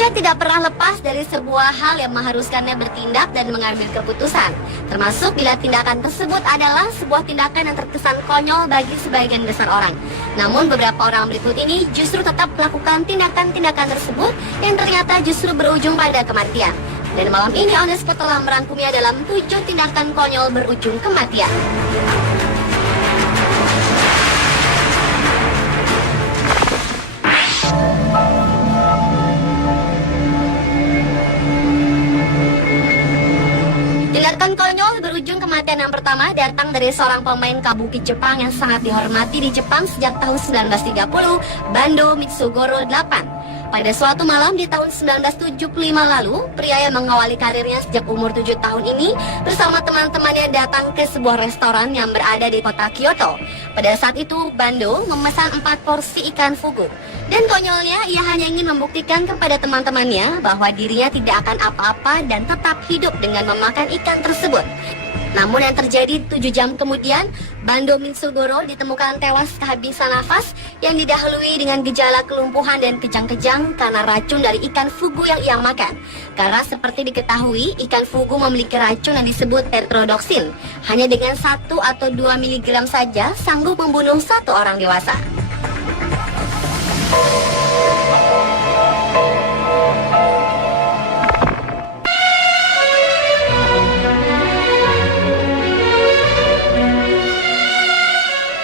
Manusia tidak pernah lepas dari sebuah hal yang mengharuskannya bertindak dan mengambil keputusan, termasuk bila tindakan tersebut adalah sebuah tindakan yang terkesan konyol bagi sebagian besar orang. Namun beberapa orang berikut ini justru tetap melakukan tindakan-tindakan tersebut yang ternyata justru berujung pada kematian. Dan malam ini Onesko telah merangkumnya dalam 7 tindakan konyol berujung kematian. Tindakan konyol berujung kematian yang pertama datang dari seorang pemain kabuki Jepang yang sangat dihormati di Jepang sejak tahun 1930, Bando Mitsugoro 8. Pada suatu malam di tahun 1975 lalu, pria yang mengawali karirnya sejak umur 7 tahun ini bersama teman-temannya datang ke sebuah restoran yang berada di kota Kyoto. Pada saat itu, Bando memesan 4 porsi ikan fugu. Dan konyolnya, ia hanya ingin membuktikan kepada teman-temannya bahwa dirinya tidak akan apa-apa dan tetap hidup dengan memakan ikan tersebut. Namun yang terjadi 7 jam kemudian, Bando Mitsugoro ditemukan tewas kehabisan nafas yang didahului dengan gejala kelumpuhan dan kejang-kejang karena racun dari ikan fugu yang ia makan. Karena seperti diketahui, ikan fugu memiliki racun yang disebut tetrodoksin. Hanya dengan 1 atau 2 mg saja sanggup membunuh 1 orang dewasa.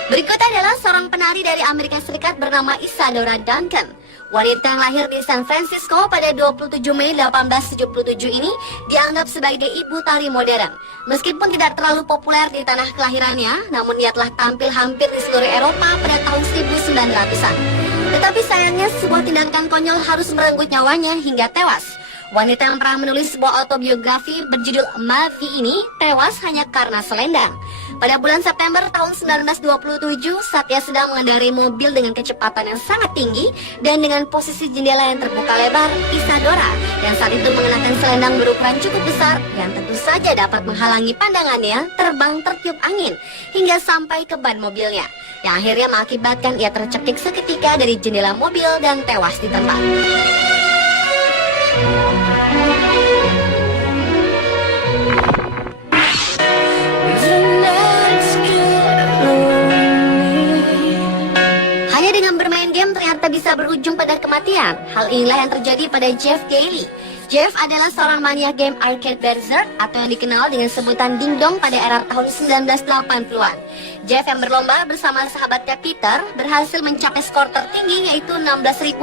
Berikut adalah seorang penari dari Amerika Serikat bernama Isadora Duncan. Wanita yang lahir di San Francisco pada 27 Mei 1877 ini dianggap sebagai ibu tari modern. Meskipun tidak terlalu populer di tanah kelahirannya, namun ia telah tampil hampir di seluruh Eropa pada tahun 1900-an. Tetapi sayangnya sebuah tindakan konyol harus merenggut nyawanya hingga tewas. Wanita yang pernah menulis sebuah autobiografi berjudul Mavi ini tewas hanya karena selendang. Pada bulan September tahun 1927, saat ia sedang mengendarai mobil dengan kecepatan yang sangat tinggi dan dengan posisi jendela yang terbuka lebar, Isadora yang saat itu mengenakan selendang berukuran cukup besar yang tentu saja dapat menghalangi pandangannya terbang tertiup angin hingga sampai ke ban mobilnya, yang akhirnya mengakibatkan ia tercekik seketika dari jendela mobil dan tewas di tempat. Hanya dengan bermain game ternyata bisa berujung pada kematian. Hal inilah yang terjadi pada Jeff Daly. Jeff adalah seorang mania game arcade berserk atau yang dikenal dengan sebutan dingdong pada era tahun 1980-an. Jeff yang berlomba bersama sahabatnya Peter berhasil mencapai skor tertinggi yaitu 16.660.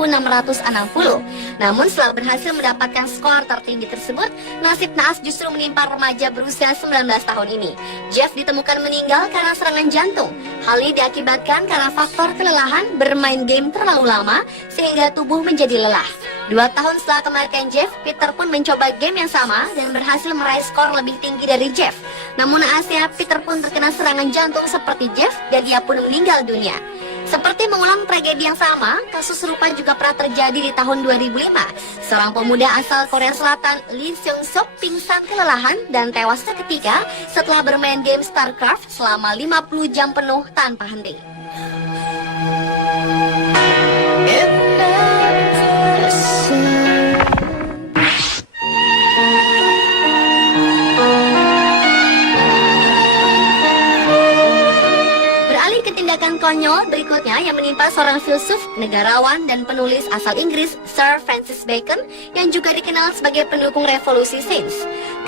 Namun setelah berhasil mendapatkan skor tertinggi tersebut, nasib naas justru menimpa remaja berusia 19 tahun ini. Jeff ditemukan meninggal karena serangan jantung. Hal ini diakibatkan karena faktor kelelahan bermain game terlalu lama sehingga tubuh menjadi lelah. 2 tahun setelah kematian Jeff, Peter pun mencoba game yang sama dan berhasil meraih skor lebih tinggi dari Jeff. Namun naasnya, Peter pun terkena serangan jantung seperti Jeff dan ia pun meninggal dunia. Seperti mengulang tragedi yang sama, kasus serupa juga pernah terjadi di tahun 2005. Seorang pemuda asal Korea Selatan, Lee Seung-sok, pingsan kelelahan dan tewas seketika setelah bermain game StarCraft selama 50 jam penuh tanpa henti. Tindakan konyol berikutnya yang menimpa seorang filsuf, negarawan, dan penulis asal Inggris, Sir Francis Bacon, yang juga dikenal sebagai pendukung revolusi sains.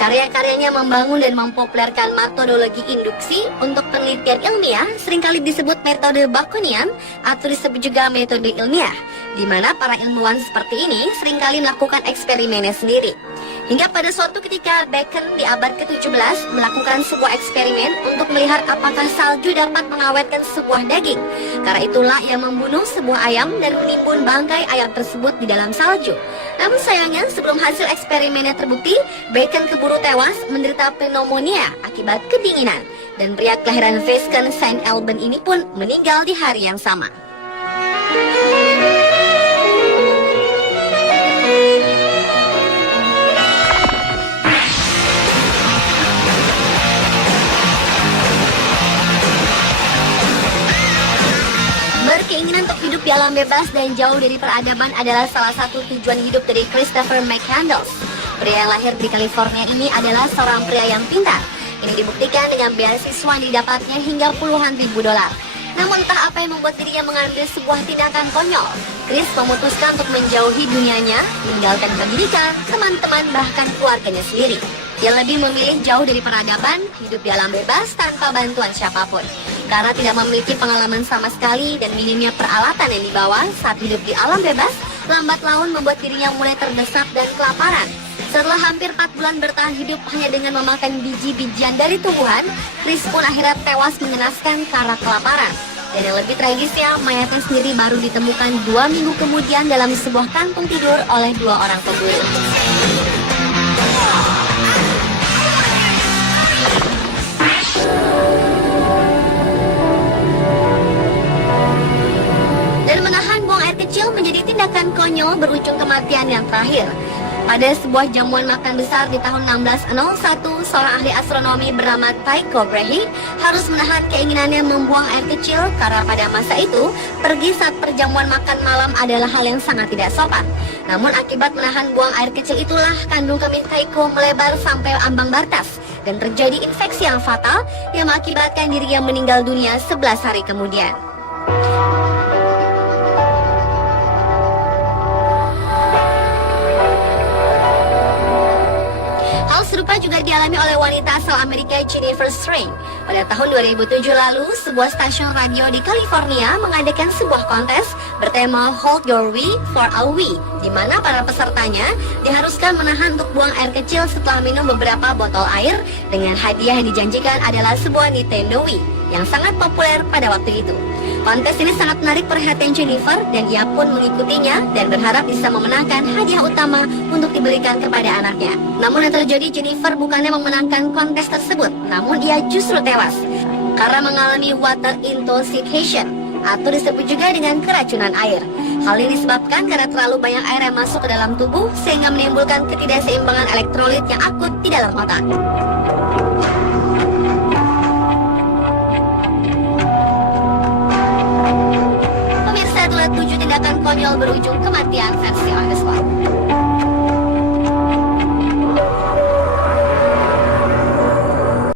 Karya-karyanya membangun dan mempopulerkan metodologi induksi untuk penelitian ilmiah, seringkali disebut metode Baconian atau disebut juga metode ilmiah, di mana para ilmuwan seperti ini seringkali melakukan eksperimennya sendiri. Hingga pada suatu ketika Bacon di abad ke-17 melakukan sebuah eksperimen untuk melihat apakah salju dapat mengawetkan sebuah daging. Karena itulah ia membunuh sebuah ayam dan menimbun bangkai ayam tersebut di dalam salju. Namun sayangnya sebelum hasil eksperimennya terbukti, Bacon keburu tewas menderita pneumonia akibat kedinginan. Dan pria kelahiran Viscount Saint Alban ini pun meninggal di hari yang sama. Berkeinginan Untuk hidup di alam bebas dan jauh dari peradaban adalah salah satu tujuan hidup dari Christopher McCandless. Pria yang lahir di California ini adalah seorang pria yang pintar. Ini dibuktikan dengan beasiswa yang didapatnya hingga puluhan ribu dolar. Namun entah apa yang membuat dirinya mengambil sebuah tindakan konyol. Chris memutuskan untuk menjauhi dunianya, meninggalkan pendidikan, teman-teman, bahkan keluarganya sendiri. Dia lebih memilih jauh dari peradaban, hidup di alam bebas tanpa bantuan siapapun. Karena tidak memiliki pengalaman sama sekali dan minimnya peralatan yang dibawa saat hidup di alam bebas, lambat laun membuat dirinya mulai terdesak dan kelaparan. Setelah hampir 4 bulan bertahan hidup hanya dengan memakan biji-bijian dari tumbuhan, Chris pun akhirnya tewas mengenaskan karena kelaparan. Dan yang lebih tragisnya, mayatnya sendiri baru ditemukan 2 minggu kemudian dalam sebuah kantung tidur oleh 2 orang pemburu. Dan menahan buang air kecil menjadi tindakan konyol berujung kematian yang terakhir. Pada sebuah jamuan makan besar di tahun 1601, seorang ahli astronomi bernama Tycho Brahe harus menahan keinginannya membuang air kecil karena pada masa itu, pergi saat perjamuan makan malam adalah hal yang sangat tidak sopan. Namun akibat menahan buang air kecil itulah kandung kemih Tycho melebar sampai ambang batas dan terjadi infeksi yang fatal yang mengakibatkan dirinya meninggal dunia 11 hari kemudian. Serupa juga dialami oleh wanita asal Amerika Jennifer String. Pada tahun 2007 lalu, sebuah stasiun radio di California mengadakan sebuah kontes bertema Hold Your Wee for a Wee, di mana para pesertanya diharuskan menahan untuk buang air kecil setelah minum beberapa botol air, dengan hadiah yang dijanjikan adalah sebuah Nintendo Wii yang sangat populer pada waktu itu. Kontes ini sangat menarik perhatian Jennifer dan ia pun mengikutinya dan berharap bisa memenangkan hadiah utama untuk diberikan kepada anaknya. Namun yang terjadi, Jennifer bukannya memenangkan kontes tersebut, namun ia justru tewas karena mengalami water intoxication atau disebut juga dengan keracunan air. Hal ini disebabkan karena terlalu banyak air yang masuk ke dalam tubuh sehingga menimbulkan ketidakseimbangan elektrolit yang akut di dalam otak. Pemirsa, itulah 7 tindakan konyol berujung kematian versi on the spot.